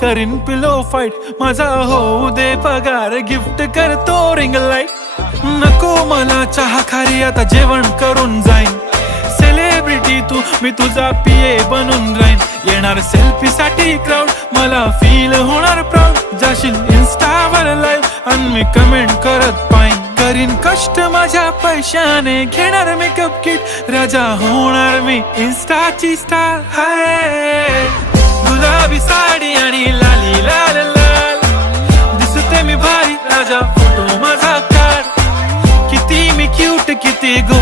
करीन पिलो फाईट, माझा होऊ दे पगार, गिफ्ट करतो रिंग लाईट। नको मला चहा खारी, आता जेवण करून जाईन। सेलिब्रिटी तू, मी तुझा पिये बनून राहीन। येणार सेल्फी साठी क्राऊड, मला फील होणार प्राऊड। जाशील इन्स्टावर लाईव्ह आणि मी कमेंट करत पाईन। करीन कष्ट माझ्या पैशाने, घेणार मेकअप किट, राजा होणार मी इन्स्टाची स्टार। हाय गुलाबी साडी आणि लाली लाल लाल, दिसते मी भारी, राजा फोटो माझा काढ। किती मी क्यूट, किती गो